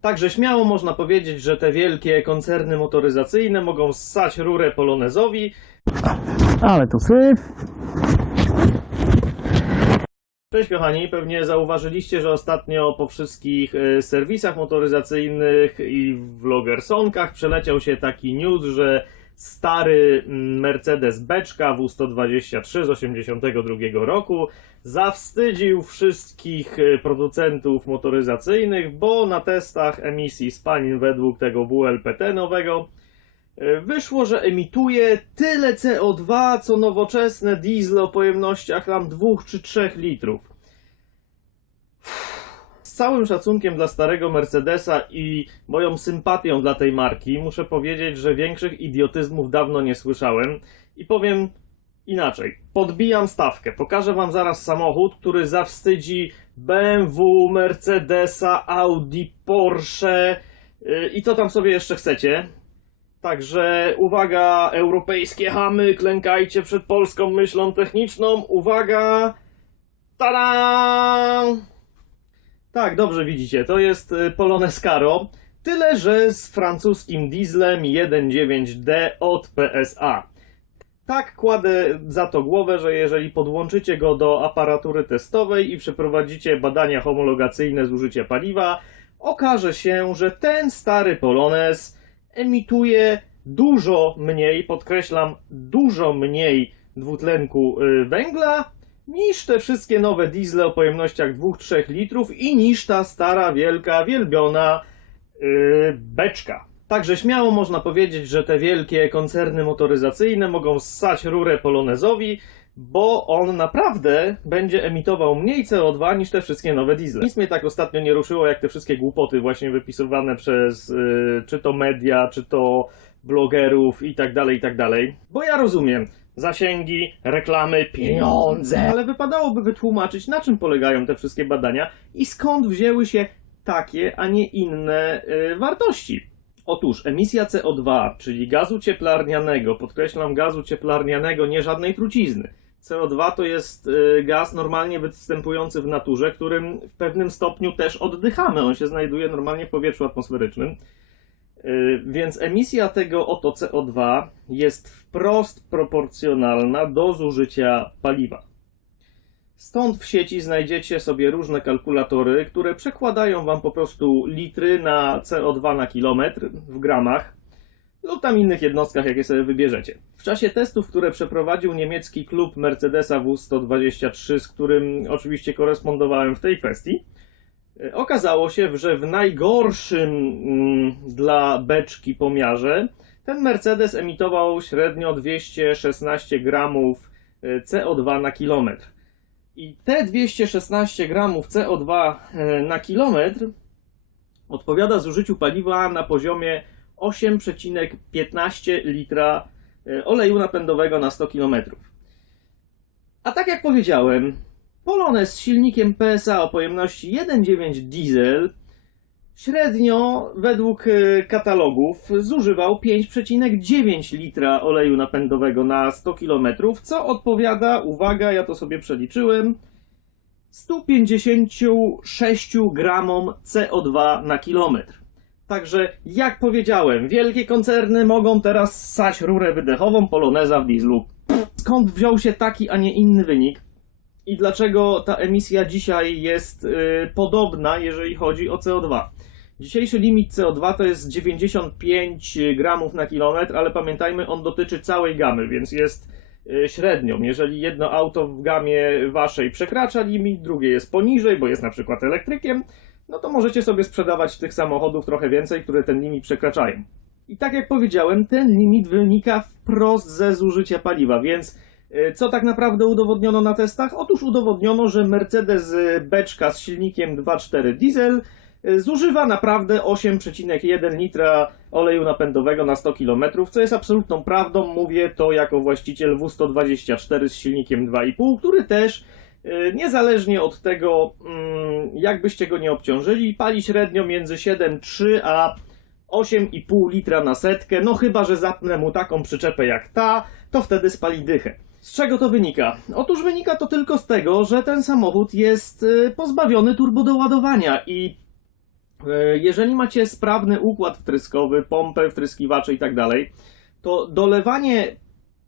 Także śmiało można powiedzieć, że te wielkie koncerny motoryzacyjne mogą ssać rurę polonezowi. Ale tu syf. Cześć kochani, pewnie zauważyliście, że ostatnio po wszystkich e, serwisach motoryzacyjnych i vlogersonkach przeleciał się taki news, że stary Mercedes Beczka W123 z 82 roku zawstydził wszystkich e, producentów motoryzacyjnych, bo na testach emisji spalin według tego WLPT nowego e, wyszło, że emituje tyle CO2, co nowoczesne diesle o pojemnościach tam 2 czy 3 litrów. Całym szacunkiem dla starego Mercedesa i moją sympatią dla tej marki, muszę powiedzieć, że większych idiotyzmów dawno nie słyszałem i powiem inaczej. Podbijam stawkę. Pokażę wam zaraz samochód, który zawstydzi BMW, Mercedesa, Audi, Porsche yy, i co tam sobie jeszcze chcecie. Także uwaga, europejskie hamy, klękajcie przed polską myślą techniczną. Uwaga! Tada! Tak, dobrze widzicie, to jest y, Polones Caro. Tyle, że z francuskim dieslem 1.9D od PSA. Tak kładę za to głowę, że jeżeli podłączycie go do aparatury testowej i przeprowadzicie badania homologacyjne zużycia paliwa, okaże się, że ten stary Polones emituje dużo mniej, podkreślam, dużo mniej dwutlenku y, węgla niż te wszystkie nowe diesle o pojemnościach 2-3 litrów i niż ta stara, wielka, wielbiona yy, beczka. Także śmiało można powiedzieć, że te wielkie koncerny motoryzacyjne mogą ssać rurę polonezowi, bo on naprawdę będzie emitował mniej CO2 niż te wszystkie nowe diesle. Nic mnie tak ostatnio nie ruszyło, jak te wszystkie głupoty właśnie wypisywane przez yy, czy to media, czy to blogerów i tak dalej, i tak dalej. Bo ja rozumiem, zasięgi, reklamy, pieniądze. Ale wypadałoby wytłumaczyć, na czym polegają te wszystkie badania i skąd wzięły się takie, a nie inne y, wartości. Otóż emisja CO2, czyli gazu cieplarnianego, podkreślam gazu cieplarnianego, nie żadnej trucizny. CO2 to jest y, gaz normalnie występujący w naturze, którym w pewnym stopniu też oddychamy. On się znajduje normalnie w powietrzu atmosferycznym. Y, Więc emisja tego oto CO2 jest wprost proporcjonalna do zużycia paliwa. Stąd w sieci znajdziecie sobie różne kalkulatory, które przekładają Wam po prostu litry na CO2 na kilometr w gramach lub tam innych jednostkach, jakie sobie wybierzecie. W czasie testów, które przeprowadził niemiecki klub Mercedesa W123, z którym oczywiście korespondowałem w tej kwestii, Okazało się, że w najgorszym mm, dla beczki pomiarze ten Mercedes emitował średnio 216 gramów e, CO2 na kilometr. I te 216 gramów CO2 e, na kilometr odpowiada zużyciu paliwa na poziomie 8,15 litra e, oleju napędowego na 100 km. A tak jak powiedziałem, Polones z silnikiem PSA o pojemności 1.9 diesel średnio według e, katalogów zużywał 5,9 litra oleju napędowego na 100 km, co odpowiada, uwaga, ja to sobie przeliczyłem, 156 gramom CO2 na kilometr. Także, jak powiedziałem, wielkie koncerny mogą teraz ssać rurę wydechową poloneza w dieslu. Skąd wziął się taki, a nie inny wynik? I dlaczego ta emisja dzisiaj jest y, podobna, jeżeli chodzi o CO2. Dzisiejszy limit CO2 to jest 95 gramów na kilometr, ale pamiętajmy, on dotyczy całej gamy, więc jest y, średnią. Jeżeli jedno auto w gamie waszej przekracza limit, drugie jest poniżej, bo jest na przykład elektrykiem, no to możecie sobie sprzedawać tych samochodów trochę więcej, które ten limit przekraczają. I tak jak powiedziałem, ten limit wynika wprost ze zużycia paliwa, więc co tak naprawdę udowodniono na testach? Otóż udowodniono, że Mercedes y, beczka z silnikiem 2.4 diesel y, zużywa naprawdę 8,1 litra oleju napędowego na 100 km, co jest absolutną prawdą. Mówię to jako właściciel W124 z silnikiem 2,5, który też niezależnie od tego, mm, jak byście go nie obciążyli, pali średnio między 7,3 a 8,5 litra na setkę, no chyba, że zapnę mu taką przyczepę jak ta, to wtedy spali dychę. Z czego to wynika? Otóż wynika to tylko z tego, że ten samochód jest y, pozbawiony turbodoładowania i E, Jeżeli macie sprawny układ wtryskowy, pompę, wtryskiwacze i tak dalej, to dolewanie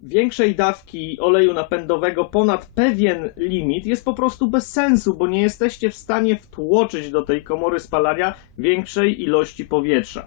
większej dawki oleju napędowego ponad pewien limit jest po prostu bez sensu, bo nie jesteście w stanie wtłoczyć do tej komory spalania większej ilości powietrza.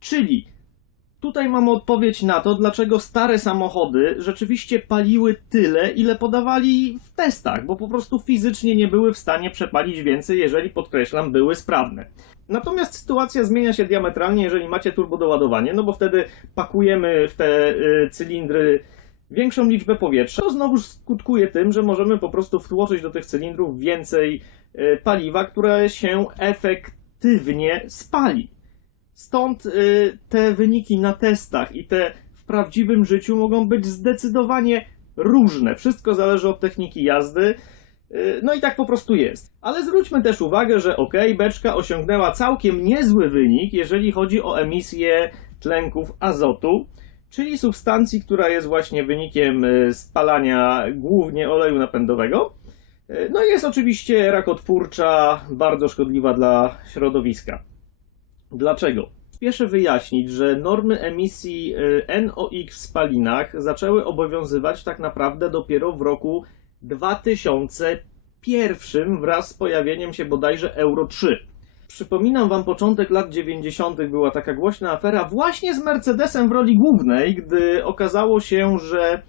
Czyli tutaj mamy odpowiedź na to, dlaczego stare samochody rzeczywiście paliły tyle, ile podawali w testach, bo po prostu fizycznie nie były w stanie przepalić więcej, jeżeli podkreślam, były sprawne. Natomiast sytuacja zmienia się diametralnie, jeżeli macie turbodoładowanie, no bo wtedy pakujemy w te y, cylindry większą liczbę powietrza, to znowu skutkuje tym, że możemy po prostu wtłoczyć do tych cylindrów więcej y, paliwa, które się efektywnie spali. Stąd y, te wyniki na testach i te w prawdziwym życiu mogą być zdecydowanie różne. Wszystko zależy od techniki jazdy. Y, No i tak po prostu jest. Ale zwróćmy też uwagę, że ok, beczka osiągnęła całkiem niezły wynik, jeżeli chodzi o emisję tlenków azotu, czyli substancji, która jest właśnie wynikiem y, spalania głównie oleju napędowego. Y, No i jest oczywiście rakotwórcza, bardzo szkodliwa dla środowiska. Dlaczego? Spieszę wyjaśnić, że normy emisji y, NOx w spalinach zaczęły obowiązywać tak naprawdę dopiero w roku 2001 wraz z pojawieniem się bodajże Euro 3. Przypominam wam początek lat 90. była taka głośna afera właśnie z Mercedesem w roli głównej, gdy okazało się, że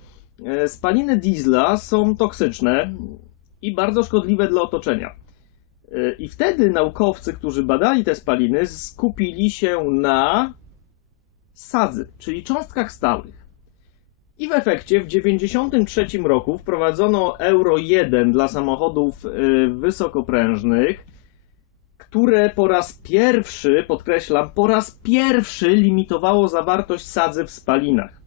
e, spaliny diesla są toksyczne i bardzo szkodliwe dla otoczenia. I wtedy naukowcy, którzy badali te spaliny, skupili się na sadzy, czyli cząstkach stałych. I w efekcie w 1993 roku wprowadzono Euro 1 dla samochodów y, wysokoprężnych, które po raz pierwszy, podkreślam, po raz pierwszy limitowało zawartość sadzy w spalinach.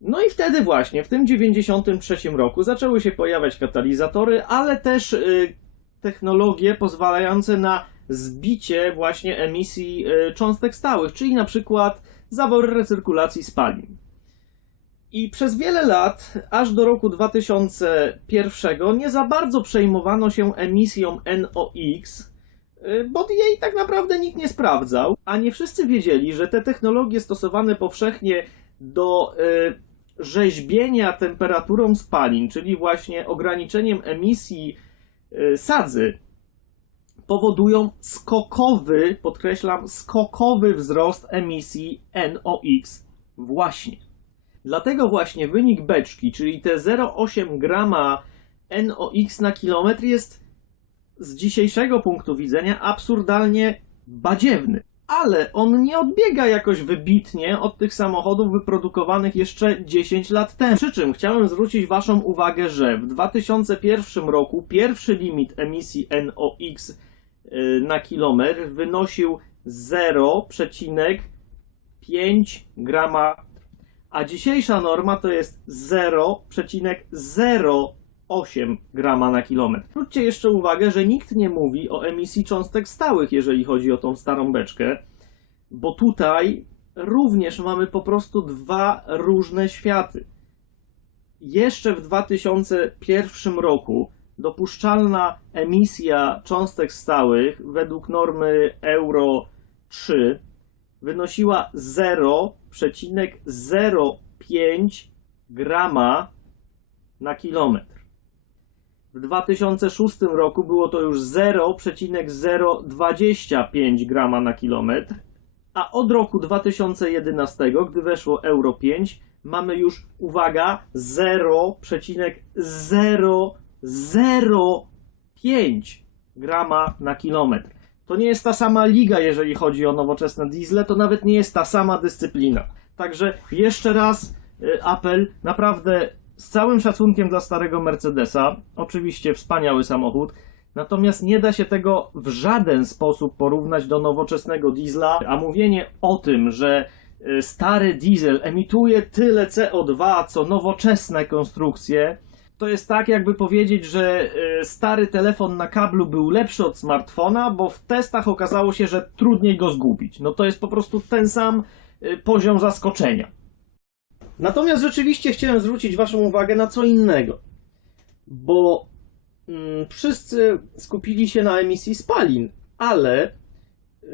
No i wtedy właśnie, w tym 93 roku zaczęły się pojawiać katalizatory, ale też y, technologie pozwalające na zbicie właśnie emisji y, cząstek stałych, czyli na przykład zawory recyrkulacji spalin. I przez wiele lat, aż do roku 2001, nie za bardzo przejmowano się emisją NOx, y, bo jej tak naprawdę nikt nie sprawdzał, a nie wszyscy wiedzieli, że te technologie stosowane powszechnie do y, rzeźbienia temperaturą spalin, czyli właśnie ograniczeniem emisji sadzy, powodują skokowy, podkreślam, skokowy wzrost emisji NOx właśnie. Dlatego właśnie wynik beczki, czyli te 0,8 grama NOx na kilometr jest z dzisiejszego punktu widzenia absurdalnie badziewny. Ale on nie odbiega jakoś wybitnie od tych samochodów wyprodukowanych jeszcze 10 lat temu. Przy czym chciałem zwrócić Waszą uwagę, że w 2001 roku pierwszy limit emisji NOx y, na kilometr wynosił 0,5 grama a dzisiejsza norma to jest 0,08 grama na kilometr. Zwróćcie jeszcze uwagę, że nikt nie mówi o emisji cząstek stałych, jeżeli chodzi o tą starą beczkę, bo tutaj również mamy po prostu dwa różne światy. Jeszcze w 2001 roku dopuszczalna emisja cząstek stałych według normy Euro 3 wynosiła 0,05 grama na kilometr. W 2006 roku było to już 0,025 grama na kilometr, a od roku 2011, gdy weszło Euro 5, mamy już, uwaga, 0,005 grama na kilometr. To nie jest ta sama liga, jeżeli chodzi o nowoczesne diesle, to nawet nie jest ta sama dyscyplina. Także jeszcze raz y, apel, naprawdę z całym szacunkiem dla starego Mercedesa, oczywiście wspaniały samochód, natomiast nie da się tego w żaden sposób porównać do nowoczesnego diesla, a mówienie o tym, że y, stary diesel emituje tyle CO2 co nowoczesne konstrukcje, to jest tak, jakby powiedzieć, że y, stary telefon na kablu był lepszy od smartfona, bo w testach okazało się, że trudniej go zgubić. No to jest po prostu ten sam y, poziom zaskoczenia. Natomiast rzeczywiście chciałem zwrócić Waszą uwagę na co innego, bo mm, wszyscy skupili się na emisji spalin, ale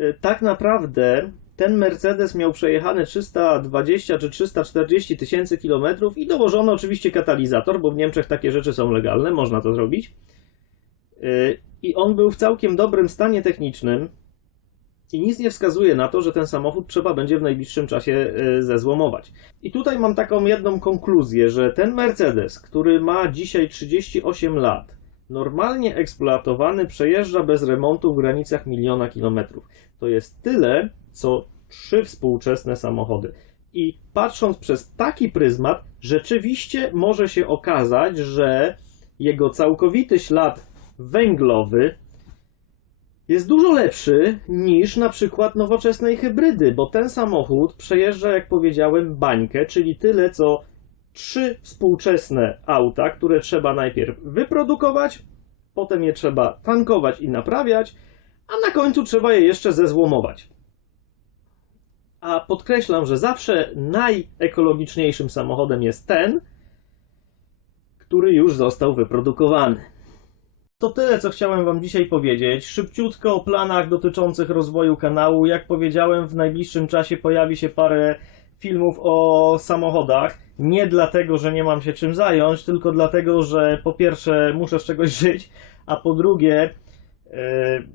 Y, Tak naprawdę ten Mercedes miał przejechane 320 czy 340 tysięcy kilometrów i dołożono oczywiście katalizator, bo w Niemczech takie rzeczy są legalne, można to zrobić. Y, I on był w całkiem dobrym stanie technicznym i nic nie wskazuje na to, że ten samochód trzeba będzie w najbliższym czasie y, zezłomować. I tutaj mam taką jedną konkluzję, że ten Mercedes, który ma dzisiaj 38 lat, normalnie eksploatowany, przejeżdża bez remontu w granicach miliona kilometrów. To jest tyle, co trzy współczesne samochody. I patrząc przez taki pryzmat, rzeczywiście może się okazać, że jego całkowity ślad węglowy jest dużo lepszy niż na przykład nowoczesnej hybrydy, bo ten samochód przejeżdża, jak powiedziałem, bańkę, czyli tyle co trzy współczesne auta, które trzeba najpierw wyprodukować, potem je trzeba tankować i naprawiać, a na końcu trzeba je jeszcze zezłomować. A podkreślam, że zawsze najekologiczniejszym samochodem jest ten, który już został wyprodukowany. To tyle, co chciałem Wam dzisiaj powiedzieć. Szybciutko o planach dotyczących rozwoju kanału. Jak powiedziałem, w najbliższym czasie pojawi się parę filmów o samochodach. Nie dlatego, że nie mam się czym zająć, tylko dlatego, że po pierwsze muszę z czegoś żyć, a po drugie, yy,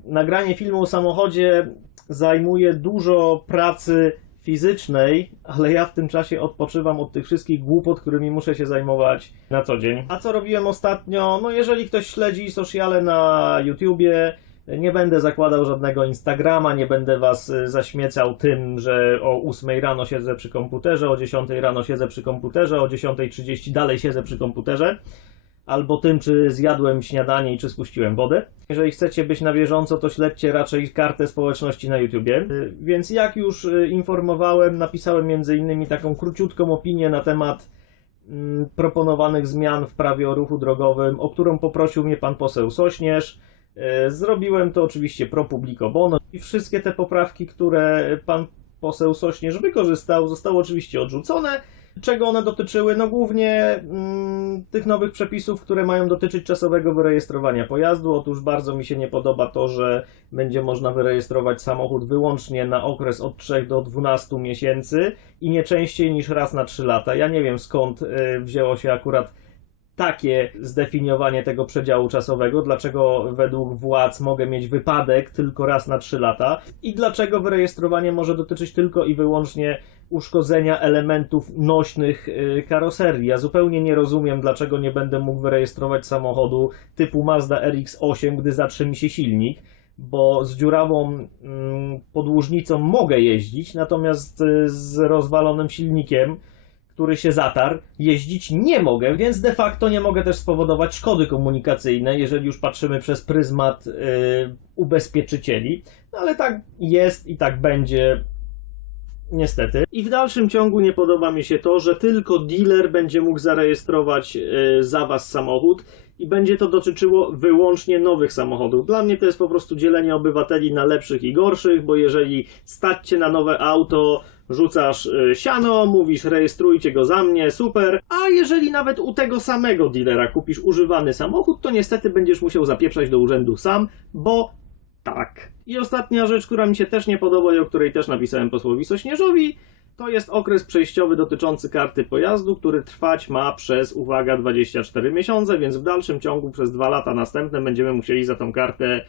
nagranie filmu o samochodzie zajmuje dużo pracy fizycznej, ale ja w tym czasie odpoczywam od tych wszystkich głupot, którymi muszę się zajmować na co dzień. A co robiłem ostatnio? No jeżeli ktoś śledzi sociale na YouTubie, nie będę zakładał żadnego Instagrama, nie będę was y, zaśmiecał tym, że o 8 rano siedzę przy komputerze, o 10 rano siedzę przy komputerze, o 10.30 dalej siedzę przy komputerze, albo tym, czy zjadłem śniadanie i czy spuściłem wodę. Jeżeli chcecie być na bieżąco, to śledźcie raczej kartę społeczności na YouTubie. Y, Więc jak już y, informowałem, napisałem między innymi taką króciutką opinię na temat mm, proponowanych zmian w prawie o ruchu drogowym, o którą poprosił mnie pan poseł Sośnierz. E, Zrobiłem to oczywiście pro publico bono i wszystkie te poprawki, które pan poseł Sośnierz wykorzystał, zostały oczywiście odrzucone. Czego one dotyczyły? No głównie mm, tych nowych przepisów, które mają dotyczyć czasowego wyrejestrowania pojazdu. Otóż bardzo mi się nie podoba to, że będzie można wyrejestrować samochód wyłącznie na okres od 3 do 12 miesięcy i nie częściej niż raz na 3 lata. Ja nie wiem skąd y, wzięło się akurat takie zdefiniowanie tego przedziału czasowego, dlaczego według władz mogę mieć wypadek tylko raz na 3 lata i dlaczego wyrejestrowanie może dotyczyć tylko i wyłącznie uszkodzenia elementów nośnych y, karoserii. Ja zupełnie nie rozumiem, dlaczego nie będę mógł wyrejestrować samochodu typu Mazda RX-8, gdy zatrze mi się silnik, bo z dziurawą mm, podłużnicą mogę jeździć, natomiast y, z rozwalonym silnikiem który się zatarł, jeździć nie mogę, więc de facto nie mogę też spowodować szkody komunikacyjnej, jeżeli już patrzymy przez pryzmat y, ubezpieczycieli. No ale tak jest i tak będzie. Niestety. I w dalszym ciągu nie podoba mi się to, że tylko dealer będzie mógł zarejestrować y, za Was samochód i będzie to dotyczyło wyłącznie nowych samochodów. Dla mnie to jest po prostu dzielenie obywateli na lepszych i gorszych, bo jeżeli stać cię na nowe auto, rzucasz y, siano, mówisz rejestrujcie go za mnie, super. A jeżeli nawet u tego samego dealera kupisz używany samochód, to niestety będziesz musiał zapieprzać do urzędu sam, bo tak. I ostatnia rzecz, która mi się też nie podoba i o której też napisałem posłowi Sośnierzowi, to jest okres przejściowy dotyczący karty pojazdu, który trwać ma przez, uwaga, 24 miesiące, więc w dalszym ciągu przez dwa lata następne będziemy musieli za tą kartę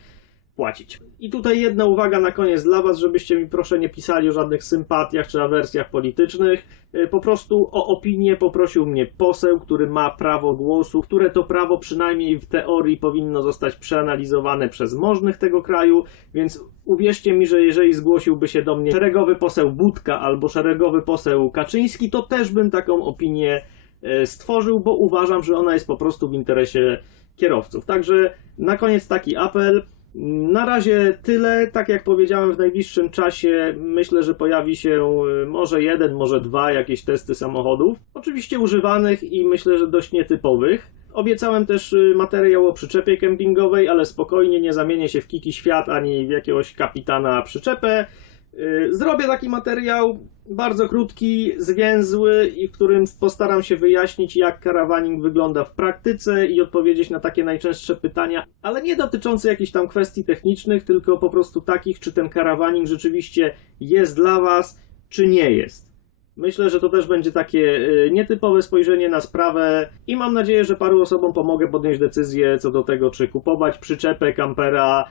płacić. I tutaj jedna uwaga na koniec dla Was, żebyście mi proszę nie pisali o żadnych sympatiach czy awersjach politycznych. Y, Po prostu o opinię poprosił mnie poseł, który ma prawo głosu, które to prawo przynajmniej w teorii powinno zostać przeanalizowane przez możnych tego kraju, więc uwierzcie mi, że jeżeli zgłosiłby się do mnie szeregowy poseł Budka albo szeregowy poseł Kaczyński, to też bym taką opinię e, stworzył, bo uważam, że ona jest po prostu w interesie kierowców. Także na koniec taki apel. Na razie tyle. Tak jak powiedziałem, w najbliższym czasie myślę, że pojawi się y, może jeden, może dwa jakieś testy samochodów. Oczywiście używanych i myślę, że dość nietypowych. Obiecałem też y, materiał o przyczepie kempingowej, ale spokojnie nie zamienię się w Kiki Świat ani w jakiegoś kapitana przyczepę. Y, Zrobię taki materiał bardzo krótki, zwięzły i w którym postaram się wyjaśnić, jak karawaning wygląda w praktyce i odpowiedzieć na takie najczęstsze pytania, ale nie dotyczące jakichś tam kwestii technicznych, tylko po prostu takich, czy ten karawaning rzeczywiście jest dla Was, czy nie jest. Myślę, że to też będzie takie y, nietypowe spojrzenie na sprawę i mam nadzieję, że paru osobom pomogę podjąć decyzję co do tego, czy kupować przyczepę kampera,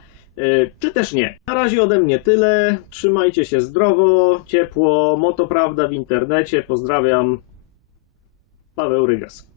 czy też nie. Na razie ode mnie tyle. Trzymajcie się zdrowo, ciepło, moto prawda w internecie. Pozdrawiam. Paweł Rygas.